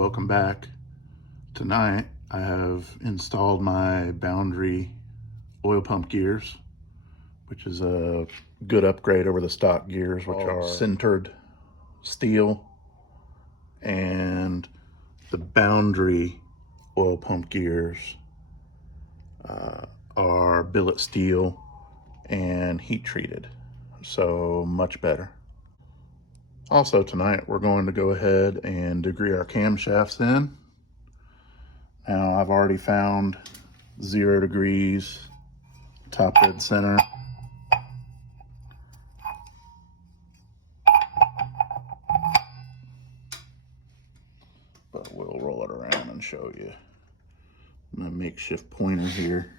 welcome back. Tonight I have installed my Boundary oil pump gears, which is a good upgrade over the stock gears, which are sintered steel. And the Boundary oil pump gears are billet steel and heat treated, so much better. Also tonight we're going to go ahead and degree our camshafts in. Now I've already found 0 degrees, top dead center. But we'll roll it around and show you. My makeshift pointer here.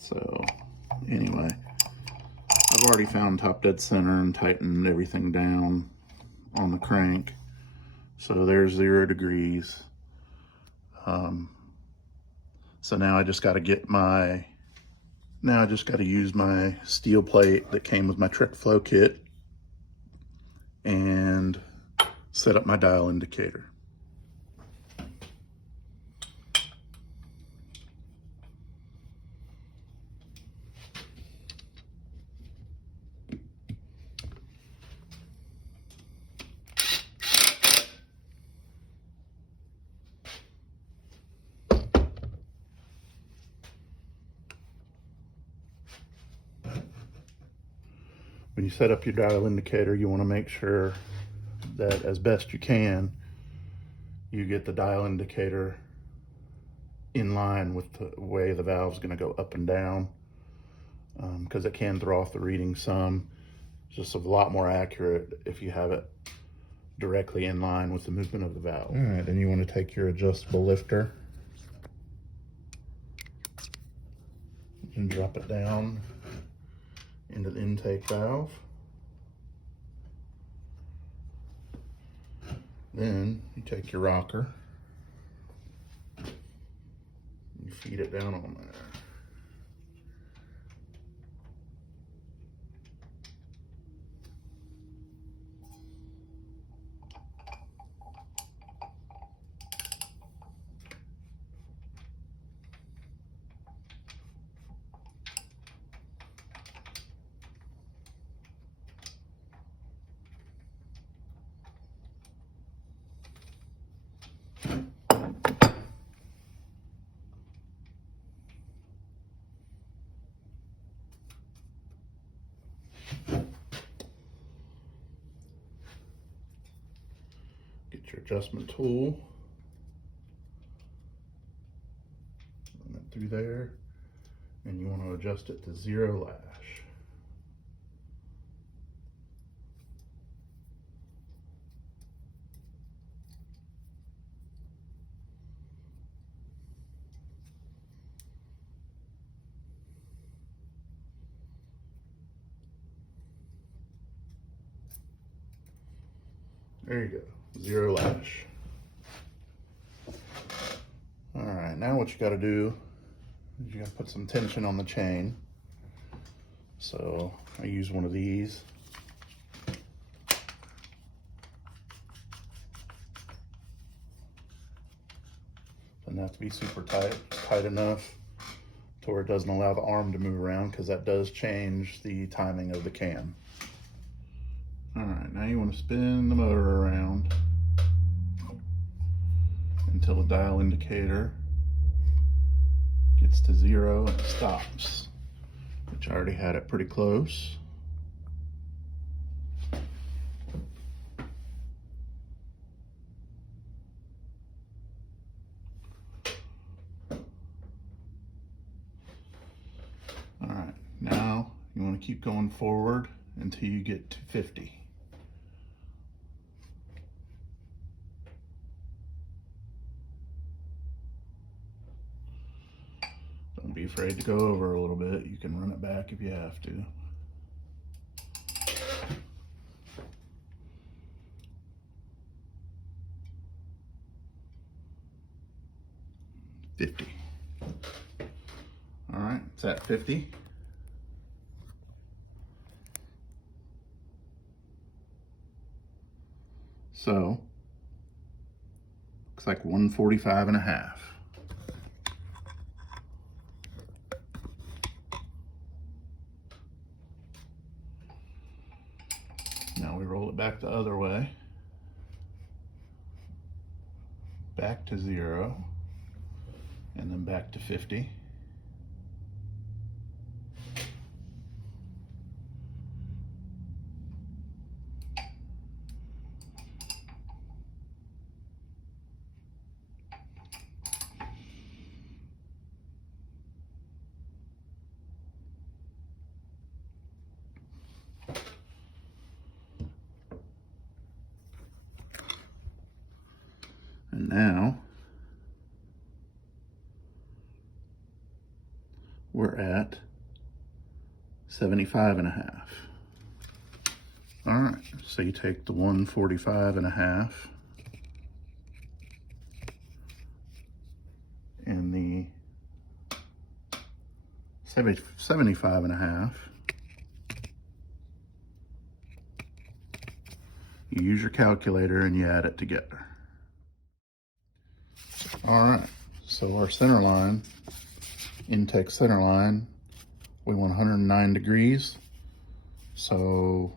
So anyway, I've already found top dead center and tightened everything down on the crank. So there's 0 degrees. So now I just got to use my steel plate that came with my trick flow kit and set up my dial indicator. When you set up your dial indicator, you want to make sure that as best you can, you get the dial indicator in line with the way the valve's going to go up and down, because it can throw off the reading some. It's just a lot more accurate if you have it directly in line with the movement of the valve. All right, then you want to take your adjustable lifter and drop it down into the intake valve. Then you take your rocker, you feed it down on there. Get your adjustment tool, run it through there, and you want to adjust it to 0 lash. There you go, 0 lash. All right, now what you got to do is you got to put some tension on the chain. So I use one of these. Doesn't have to be super tight enough to where it doesn't allow the arm to move around, because that does change the timing of the cam. All right, now you want to spin the motor around until the dial indicator gets to 0 and stops, which I already had it pretty close. All right, now you want to keep going forward until you get to 50. Don't be afraid to go over a little bit. You can run it back if you have to. $50. It's at 50. So, looks like 145 and a half. Now we roll it back the other way. Back to 0. And then back to 50. And now we're at 75 and a half. All right, so you take the 145 and a half and the 75 and a half. You use your calculator and you add it together. All right, so our center line, intake center line, we want 109 degrees. So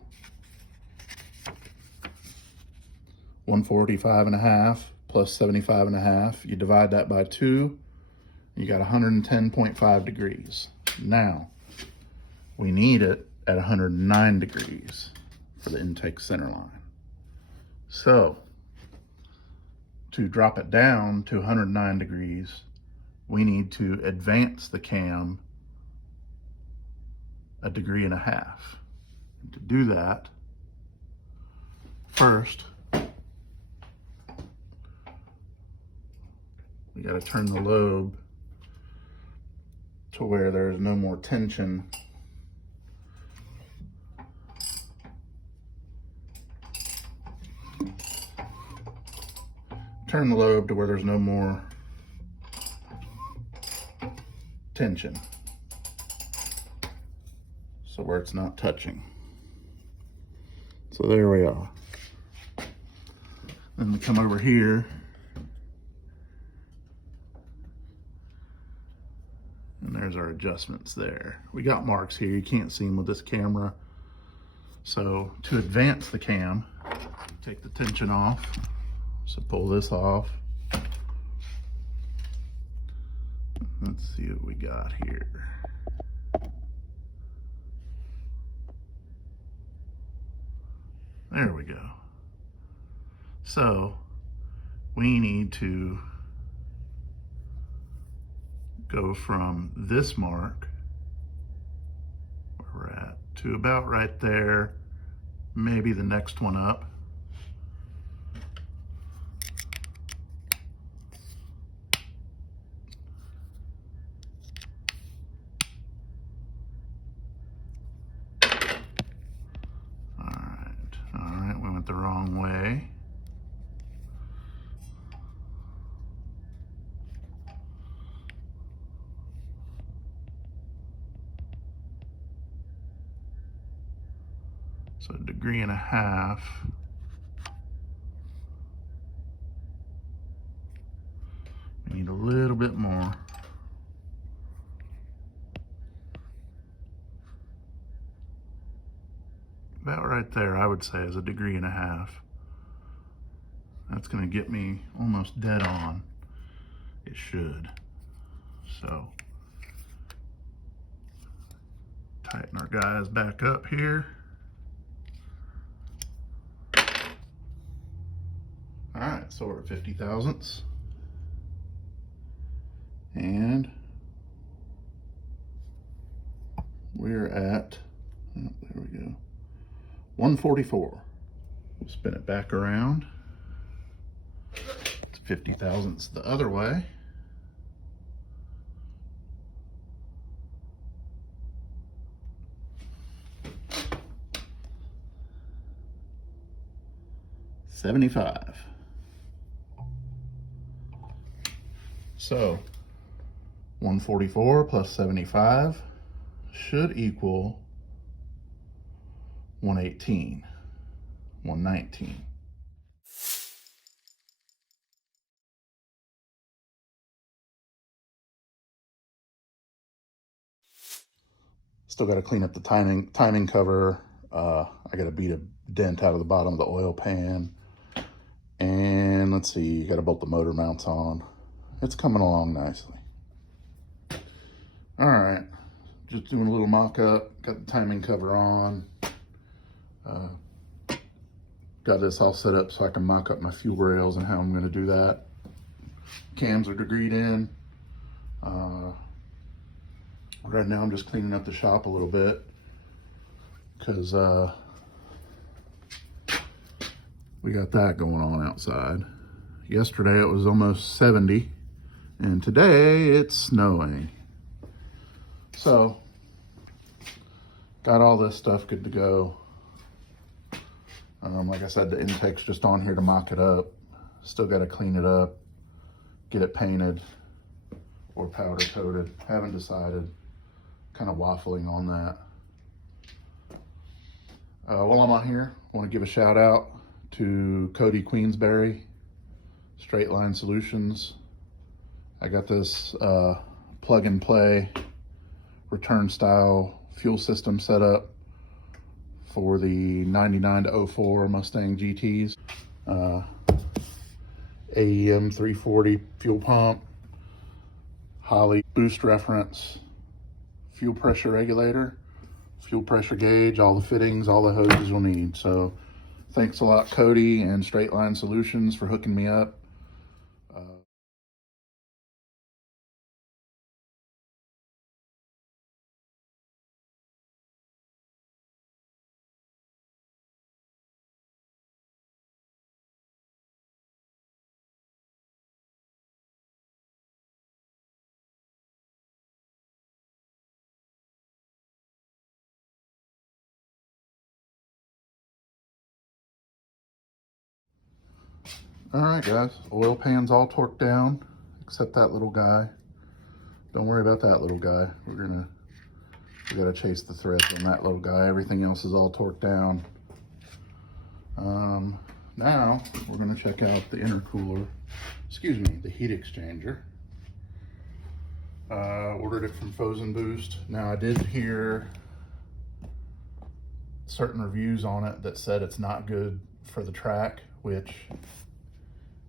145 and a half plus 75 and a half, you divide that by 2, you got 110.5 degrees. Now, we need it at 109 degrees for the intake center line. So, to drop it down to 109 degrees, we need to advance the cam 1.5 degrees. And to do that, first, we got to turn the lobe to where there's no more tension. Turn the lobe to where there's no more tension. So where it's not touching. So there we are. Then we come over here and there's our adjustments there. We got marks here, you can't see them with this camera. So to advance the cam, take the tension off. So pull this off. Let's see what we got here. There we go. So we need to go from this mark, where we're at, to about right there, maybe the next one up. All right, we went the wrong way. So 1.5 degrees. We need a little bit more. About right there, I would say, is 1.5 degrees. That's gonna get me almost dead on. It should. So, tighten our guys back up here. All right, so we're at 50 thousandths. And we're at, oh, there we go, 144. We'll spin it back around. It's 50 thousandths the other way. So 144 plus 75 should equal 118, 119. Still got to clean up the timing cover. I got to beat a dent out of the bottom of the oil pan. And let's see, you got to bolt the motor mounts on. It's coming along nicely. All right, just doing a little mock-up. Got the timing cover on. Got this all set up so I can mock up my fuel rails and how I'm going to do that. Cams are degreed in. Right now I'm just cleaning up the shop a little bit because we got that going on outside. Yesterday it was almost 70 and today it's snowing. So got all this stuff good to go. Like I said, the intake's just on here to mock it up. Still got to clean it up, get it painted or powder coated. Haven't decided. Kind of waffling on that. While I'm on here, I want to give a shout out to Cody Queensberry, Straight Line Solutions. I got this plug and play return style fuel system set up for the 99 to 04 Mustang GTs. AEM 340 fuel pump, Holley boost reference, fuel pressure regulator, fuel pressure gauge, all the fittings, all the hoses you'll need. So thanks a lot, Cody and Straight Line Solutions, for hooking me up. All right, guys, oil pan's all torqued down, except that little guy. Don't worry about that little guy. We gotta chase the threads on that little guy. Everything else is all torqued down. Now we're gonna check out the intercooler, the heat exchanger. Ordered it from Frozen Boost. Now I did hear certain reviews on it that said it's not good for the track, which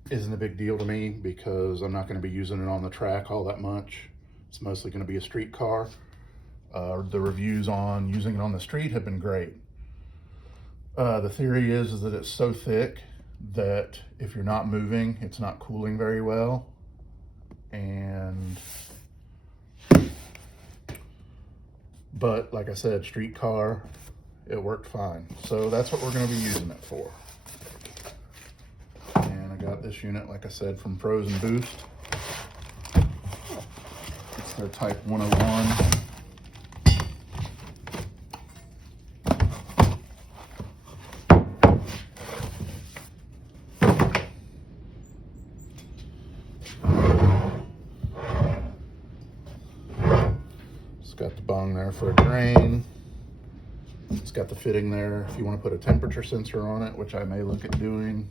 isn't a big deal to me because I'm not going to be using it on the track all that much. It's mostly going to be a street car. The reviews on using it on the street have been great. The theory is that it's so thick that if you're not moving, it's not cooling very well. But like I said, street car, it worked fine. So that's what we're going to be using it for. Got this unit, like I said, from Frozen Boost. It's their Type 101. It's got the bung there for a drain. It's got the fitting there if you want to put a temperature sensor on it, which I may look at doing.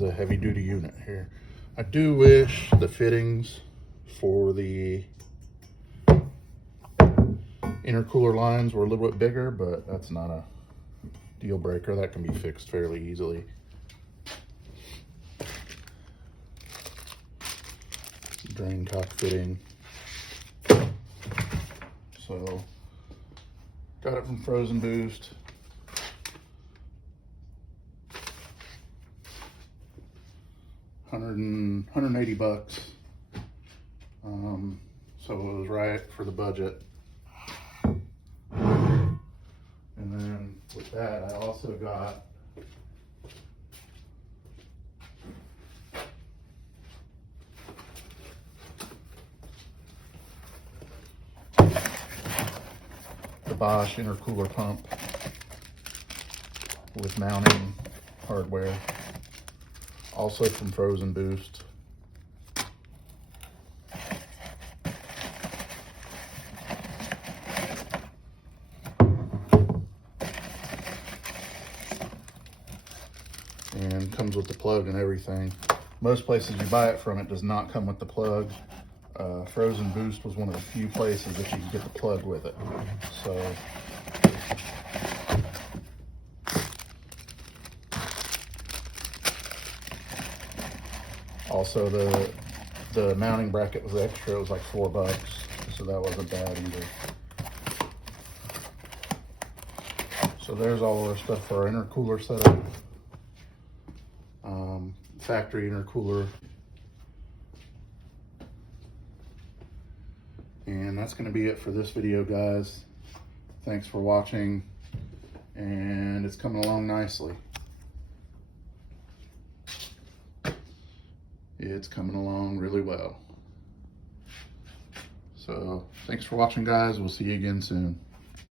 A heavy duty unit here. I do wish the fittings for the intercooler lines were a little bit bigger, but that's not a deal breaker. That can be fixed fairly easily. Drain cock fitting. So got it from Frozen Boost. $180. So it was right for the budget. And then with that, I also got the Bosch intercooler pump with mounting hardware. also from Frozen Boost. And comes with the plug and everything. Most places you buy it from, it does not come with the plug. Frozen Boost was one of the few places that you can get the plug with it. So also the mounting bracket was extra. It was like $4, so that wasn't bad either. So there's all our stuff for our intercooler setup. Factory intercooler. And that's going to be it for this video, guys. Thanks for watching, and it's coming along nicely. It's coming along really well. So thanks for watching, guys. We'll see you again soon.